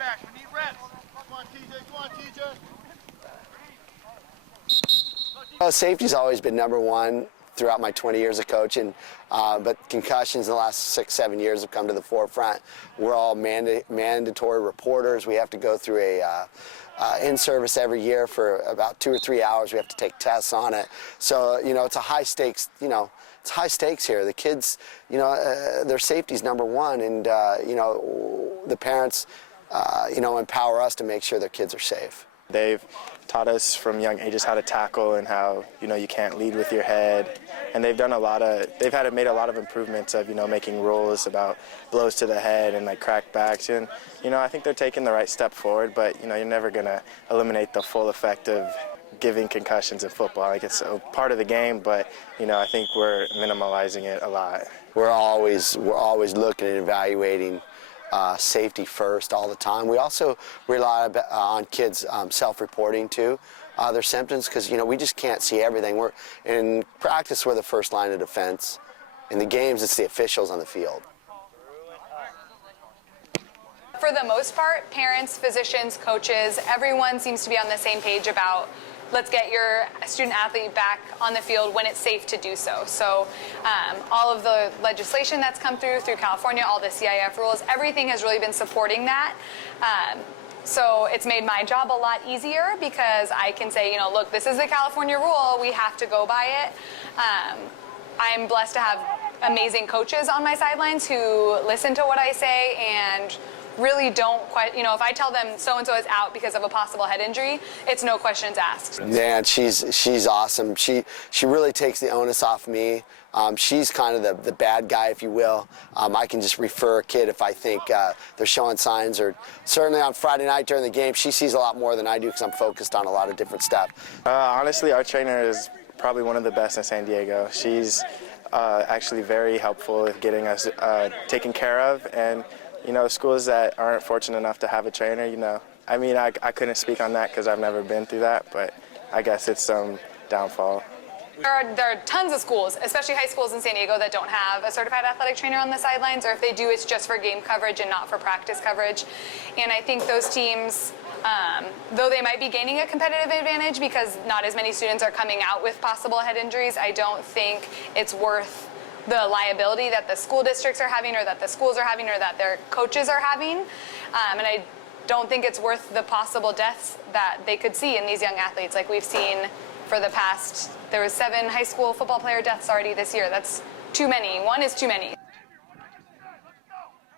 backs. We need reps. Come on, TJ. Come on, TJ. Safety's always been number one throughout my 20 years of coaching, but concussions in the last 6-7 years have come to the forefront. We're all mandatory reporters. We have to go through a in-service every year for about 2 or 3 hours. We have to take tests on it. So, it's a high stakes, it's high stakes here. The kids, their safety's number one, and, the parents, empower us to make sure their kids are safe. They've taught us from young ages how to tackle and how, you can't lead with your head. And they've made a lot of improvements of, making rules about blows to the head and cracked backs. And, I think they're taking the right step forward, but, you're never going to eliminate the full effect of giving concussions in football. It's a part of the game, but, I think we're minimalizing it a lot. We're always looking and evaluating safety first all the time. We also rely on kids self-reporting too their symptoms, because we just can't see everything. We're in practice, we're the first line of defense. In the games, it's the officials on the field. For the most part, parents, physicians, coaches, everyone seems to be on the same page about let's get your student athlete back on the field when it's safe to do so. So all of the legislation that's come through California, all the CIF rules, everything has really been supporting that. So it's made my job a lot easier because I can say, look, this is the California rule. We have to go by it. I'm blessed to have amazing coaches on my sidelines who listen to what I say and really don't quite, if I tell them so-and-so is out because of a possible head injury, it's no questions asked. Yeah, she's awesome. She really takes the onus off me. She's kind of the bad guy, if you will. I can just refer a kid if I think they're showing signs, or certainly on Friday night during the game, she sees a lot more than I do because I'm focused on a lot of different stuff. Honestly, our trainer is probably one of the best in San Diego. She's actually very helpful in getting us taken care of, and schools that aren't fortunate enough to have a trainer, I couldn't speak on that because I've never been through that, but I guess it's some downfall. There are tons of schools, especially high schools in San Diego, that don't have a certified athletic trainer on the sidelines, or if they do, it's just for game coverage and not for practice coverage. And I think those teams, though they might be gaining a competitive advantage because not as many students are coming out with possible head injuries, I don't think it's worth the liability that the school districts are having, or that the schools are having, or that their coaches are having. And I don't think it's worth the possible deaths that they could see in these young athletes. Like we've seen for the past, there was 7 high school football player deaths already this year. That's too many. 1 is too many.